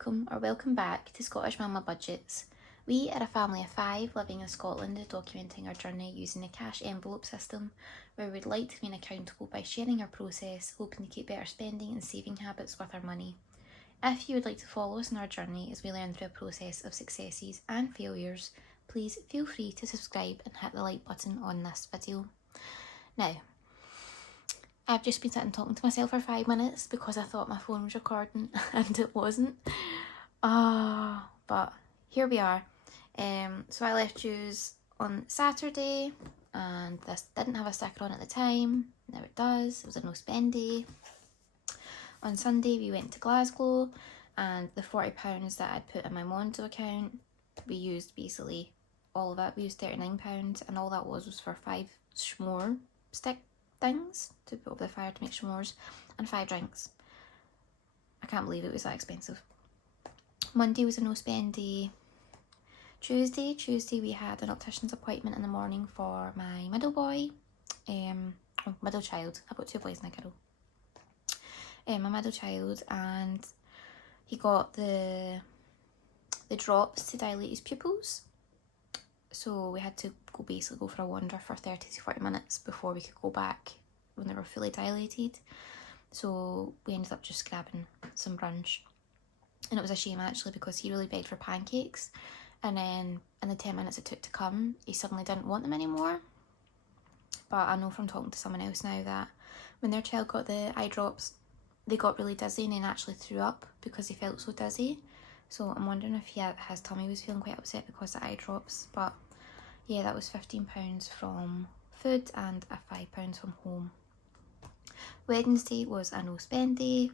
welcome or welcome back to Scottish Mama Budgets. We are a family of 5 living in Scotland, documenting our journey using the cash envelope system, where we'd like to be accountable by sharing our process, hoping to keep better spending and saving habits with our money. If you would like to follow us in our journey as we learn through a process of successes and failures, please feel free to subscribe and hit the like button on this video. Now, I've just been sitting talking to myself for 5 minutes because I thought my phone was recording and it wasn't. But here we are. So I left yous on Saturday and this didn't have a sticker on at the time. Now it does. It was a no spend day. On Sunday we went to Glasgow and the £40 that I'd put in my Monzo account, we used basically all of it. We used £39 and all that was for 5 s'more stick things to put over the fire to make s'mores and 5 drinks. I can't believe it was that expensive. Monday was a no spend day. Tuesday we had an optician's appointment in the morning for my middle boy, middle child. I've got 2 boys and a girl. My middle child, and he got the drops to dilate his pupils. So we had to basically go for a wander for 30 to 40 minutes before we could go back when they were fully dilated. So we ended up just grabbing some brunch. And it was a shame actually because he really begged for pancakes. And then in the 10 minutes it took to come, he suddenly didn't want them anymore. But I know from talking to someone else now that when their child got the eye drops, they got really dizzy and then actually threw up because he felt so dizzy. So I'm wondering if his tummy was feeling quite upset because of the eye drops. But yeah, that was £15 from food and a £5 from home. Wednesday was a no spend day.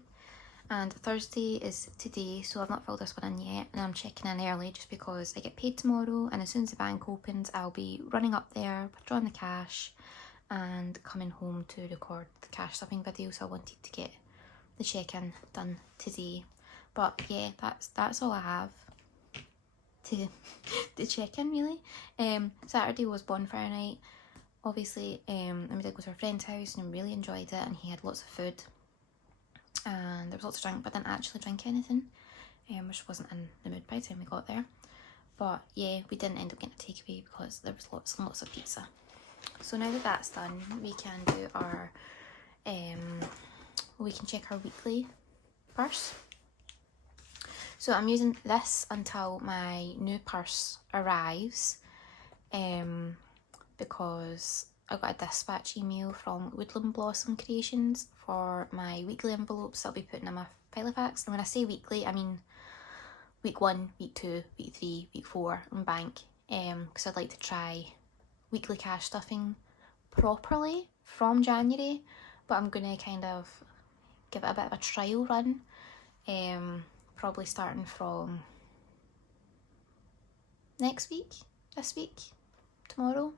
And Thursday is today, so I've not filled this one in yet. And I'm checking in early just because I get paid tomorrow. And as soon as the bank opens, I'll be running up there, withdrawing the cash and coming home to record the cash stuffing video. So I wanted to get the check-in done today. But yeah, that's all I have to check in really. Saturday was bonfire night. Obviously, and we did go to a friend's house and really enjoyed it, and he had lots of food. And there was lots of drink, but I didn't actually drink anything, which wasn't in the mood by the time we got there. But yeah, we didn't end up getting a takeaway because there was lots and lots of pizza. So now that that's done, we can do our, we can check our weekly purse. So I'm using this until my new purse arrives, because I got a dispatch email from Woodland Blossom Creations for my weekly envelopes I'll be putting in my Filofax. And when I say weekly, I mean week 1, week 2, week 3, week 4 in bank, because I'd like to try weekly cash stuffing properly from January, but I'm going to kind of give it a bit of a trial run. Probably starting from next week, this week, tomorrow.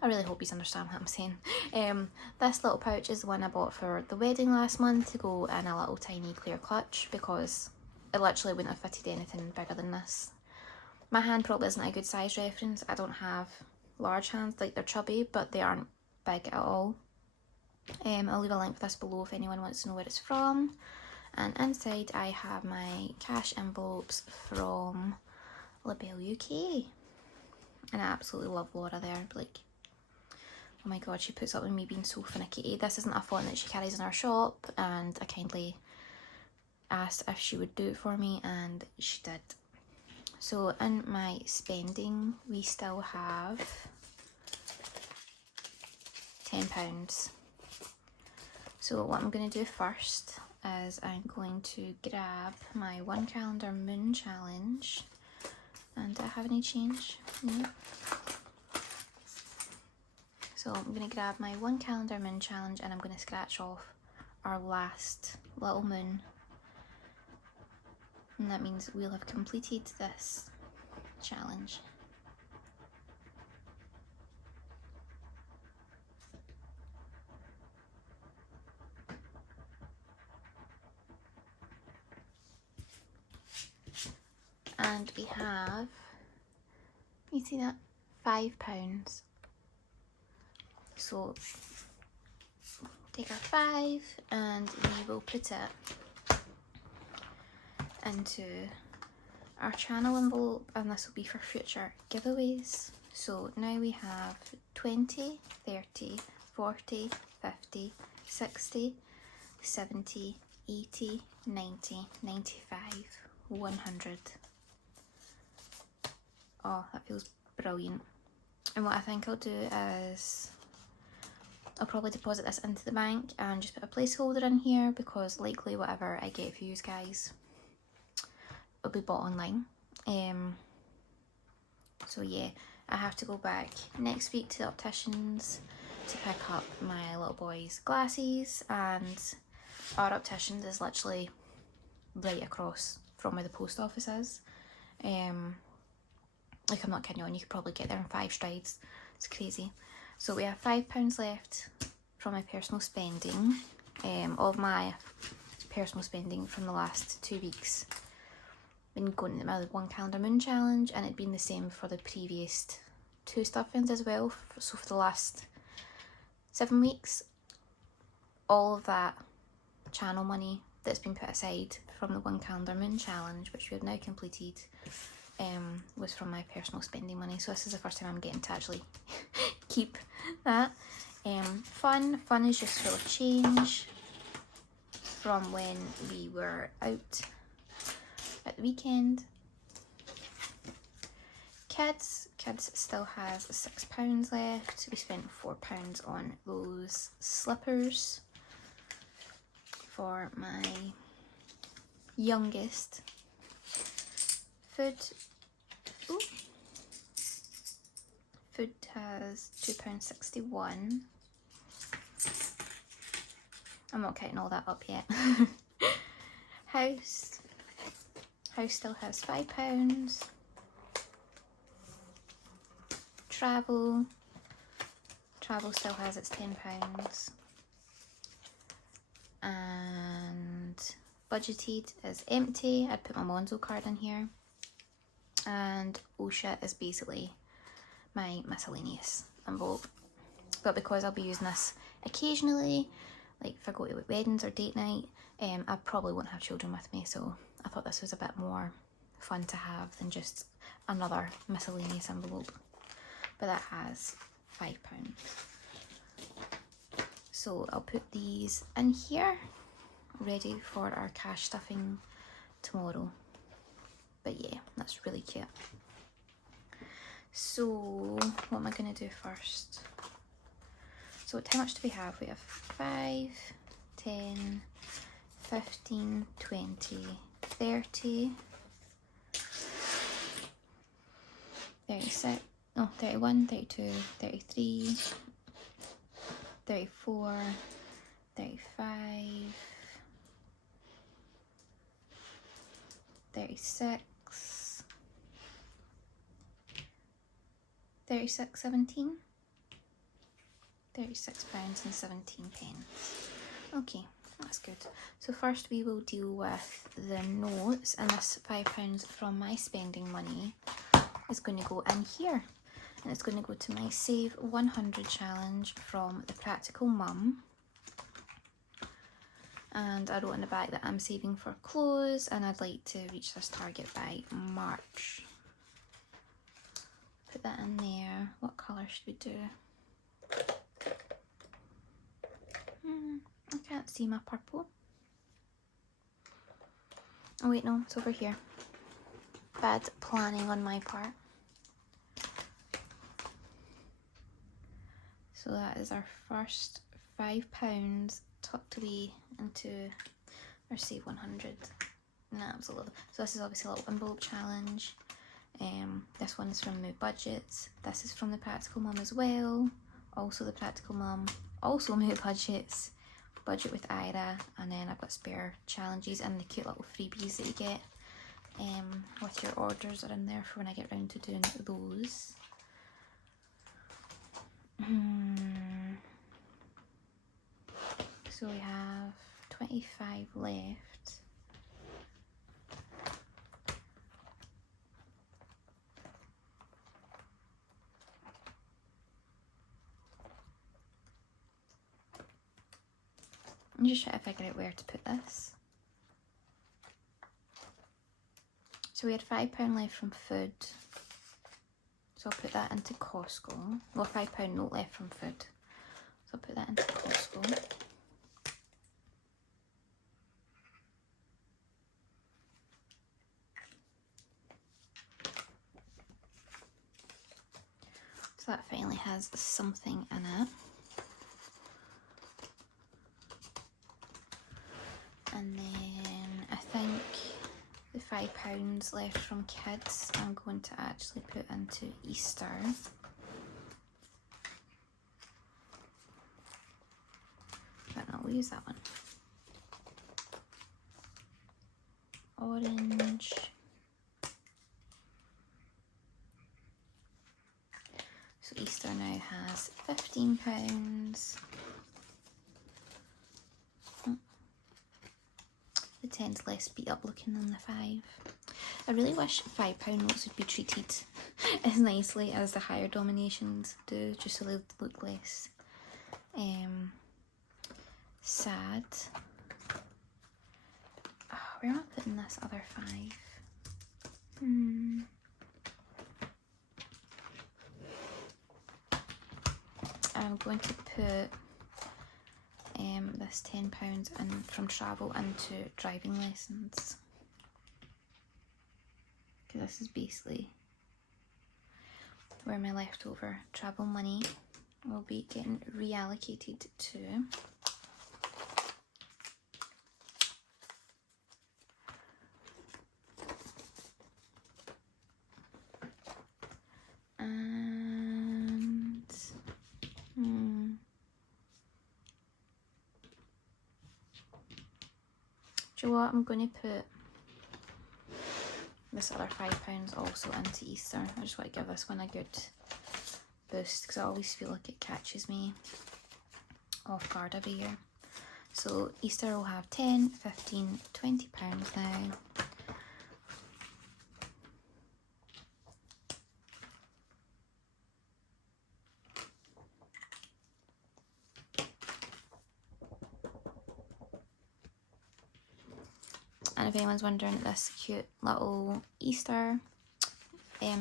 I really hope you understand what I'm saying. This little pouch is the one I bought for the wedding last month to go in a little tiny clear clutch because it literally wouldn't have fitted anything bigger than this. My hand probably isn't a good size reference. I don't have large hands, like they're chubby, but they aren't big at all. I'll leave a link for this below if anyone wants to know where it's from. And inside I have my cash envelopes from LaBelleUK. And I absolutely love Laura there. Like, oh my god, she puts up with me being so finicky. This isn't a font that she carries in our shop, and I kindly asked if she would do it for me, and she did. So in my spending, we still have £10. So what I'm going to do first is I'm going to grab my 1 calendar moon challenge. And do I have any change? No. So I'm going to grab my 1 calendar moon challenge and I'm going to scratch off our last little moon. And that means we'll have completed this challenge. And we have, you see that, £5. So take our 5 and we will put it into our channel envelope, and this will be for future giveaways. So now we have 20, 30, 40, 50, 60, 70, 80, 90, 95, 100. Oh, that feels brilliant. And what I think I'll do is I'll probably deposit this into the bank and just put a placeholder in here, because likely whatever I get for you guys will be bought online. So yeah, I have to go back next week to the opticians to pick up my little boy's glasses, and our opticians is literally right across from where the post office is. Like, I'm not kidding on, you could probably get there in 5 strides. It's crazy. So we have £5 left from my personal spending. Of my personal spending from the last 2 weeks. Been going to my 1 calendar moon challenge, and it'd been the same for the previous 2 stuffings as well. So for the last 7 weeks, all of that channel money that's been put aside from the 1 calendar moon challenge, which we have now completed, was from my personal spending money. So this is the first time I'm getting to actually keep that. Fun is just full of change from when we were out at the weekend. Kids still has £6 left. We spent £4 on those slippers for my youngest. Food has £2.61. I'm not counting all that up yet. House still has £5. Travel still has its £10. And budgeted is empty. I'd put my Monzo card in here. And OSHA is basically my miscellaneous envelope. But because I'll be using this occasionally, like if I go to weddings or date night, I probably won't have children with me, so I thought this was a bit more fun to have than just another miscellaneous envelope. But that has £5. So I'll put these in here, ready for our cash stuffing tomorrow. But yeah, that's really cute. So what am I going to do first? So how much do we have? We have 5, 10, 15, 20, 30, 36, no, 31, 32, 33, 34, 35, 36, 36, 17, £36.17. Okay, that's good. So first we will deal with the notes, and this £5 from my spending money is going to go in here, and it's going to go to my Save 100 challenge from the Practical Mum. And I wrote in the back that I'm saving for clothes and I'd like to reach this target by March. Put that in there. What colour should we do? I can't see my purple. Oh wait, no, it's over here. Bad planning on my part. So that is our first £5 tucked away into our Save 100. Absolutely. So this is obviously a little envelope challenge. This one is from MooBudgets. This is from the Practical Mum as well. Also the Practical Mum. Also MooBudgets. Budget with Ira. And then I've got spare challenges and the cute little freebies that you get with your orders are in there for when I get round to doing those. So we have 25 left. I'm just trying to figure out where to put this. So we had £5 left from food. So I'll put that into Costco. Well, £5 note left from food. So I'll put that into Costco. So that finally has something in it. And then I think the £5 left from kids I'm going to actually put into Easter. But no, we'll use that one. Orange. So Easter now has £15. The 10's less beat up looking than the 5. I really wish £5 notes would be treated as nicely as the higher denominations do, just so they look less sad. Oh, where am I putting this other 5? I'm going to put this £10 in from travel into driving lessons, because this is basically where my leftover travel money will be getting reallocated to. Do you know what? I'm going to put this other £5 also into Easter. I just want to give this one a good boost, because I always feel like it catches me off guard every year. So Easter will have 10, 15, £20 now. And if anyone's wondering, this cute little Easter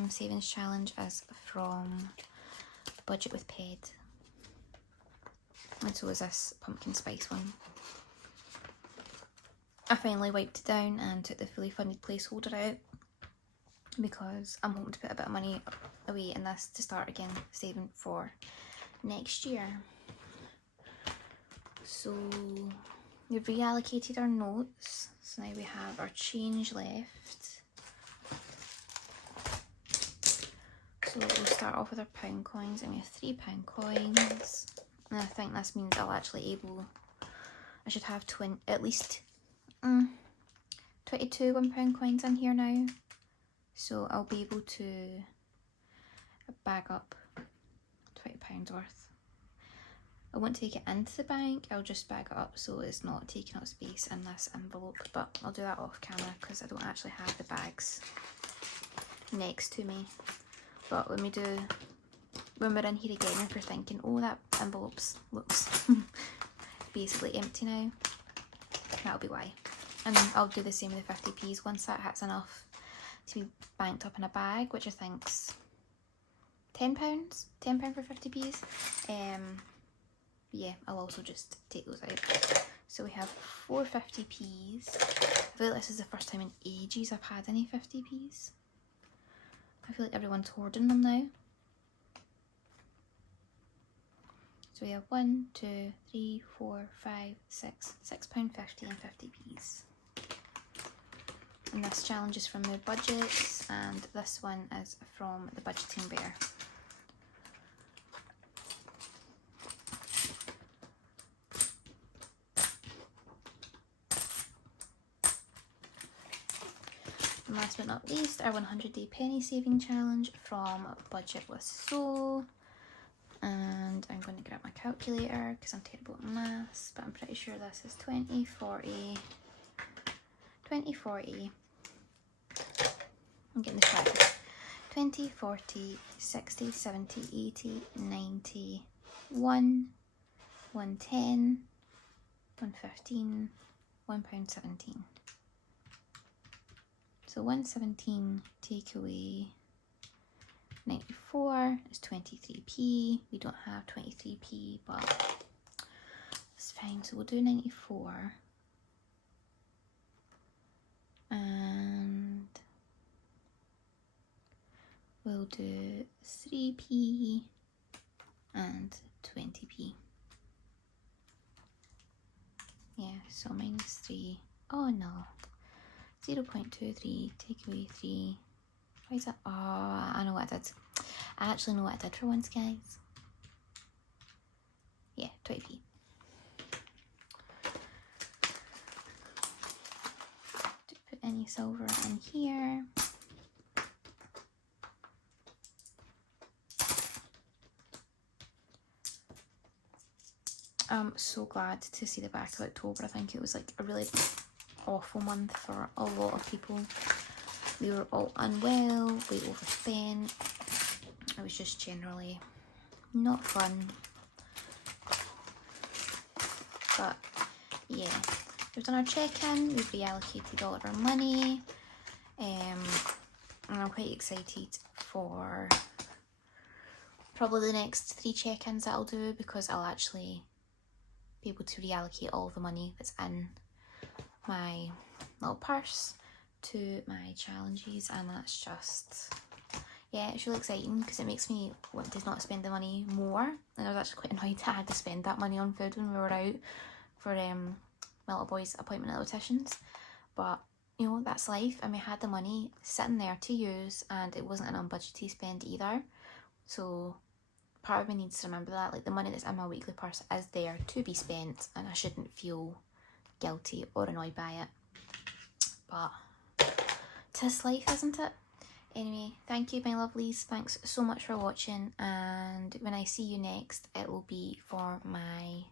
savings challenge is from Budget with Paid. And so is this pumpkin spice one. I finally wiped it down and took the fully funded placeholder out, because I'm hoping to put a bit of money away in this to start again saving for next year. So we've reallocated our notes, so now we have our change left. So we'll start off with our pound coins, and we have £3 coins. And I think this means I'll actually I should have at least 22 £1 coins in here now. So I'll be able to bag up £20 worth. I won't take it into the bank, I'll just bag it up so it's not taking up space in this envelope, but I'll do that off camera because I don't actually have the bags next to me. But when we're in here again, if you're thinking, oh, that envelope looks basically empty now, that'll be why. And then I'll do the same with the 50p's once that hits enough to be banked up in a bag, which I think's £10 for 50p's. Yeah, I'll also just take those out. So we have 4 50p's. I feel like this is the first time in ages I've had any 50p's. I feel like everyone's hoarding them now. So we have 1, 2, 3, 4, 5, 6, £6.50 and 50p's. And this challenge is from MooBudgets, and this one is from the Budgeting Bear. And last but not least, our 100-day penny saving challenge from Budget with Soul. And I'm going to grab my calculator because I'm terrible at maths, but I'm pretty sure this is 20, 40, I'm getting this right. 20, 40, 60, 70, 80, 90, 1, 110, 115, £1.17. So So 117 take away 94 is 23p. We don't have 23p, but it's fine. So we'll do 94. And we'll do 3p and 20p. Yeah, so minus 3. Oh no. 0.23, take away 3. Why is that? Oh, I know what I did. I actually know what I did for once, guys. Yeah, 20p. Don't put any silver in here. I'm so glad to see the back of October. I think it was like a really awful month for a lot of people. We were all unwell, we overspent. It was just generally not fun. But yeah, we've done our check-in, we've reallocated all of our money. And I'm quite excited for probably the next 3 check-ins that I'll do, because I'll actually be able to reallocate all the money that's in my little purse to my challenges, and that's just, yeah, it's really exciting because it makes me want to not spend the money more. And I was actually quite annoyed that I had to spend that money on food when we were out for my little boy's appointment at the opticians. But you know, that's life, and we had the money sitting there to use, and it wasn't an unbudgeted spend either. So part of me needs to remember that, like, the money that's in my weekly purse is there to be spent, and I shouldn't feel guilty or annoyed by it. But 'tis life, isn't it? Anyway, thank you, my lovelies. Thanks so much for watching, and when I see you next, it will be for my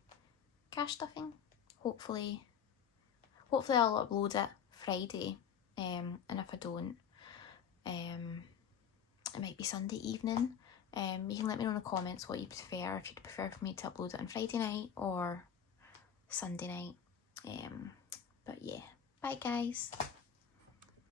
cash stuffing. Hopefully I'll upload it Friday, and if I don't, it might be Sunday evening. You can let me know in the comments what you prefer, if you'd prefer for me to upload it on Friday night or Sunday night. But yeah, bye guys.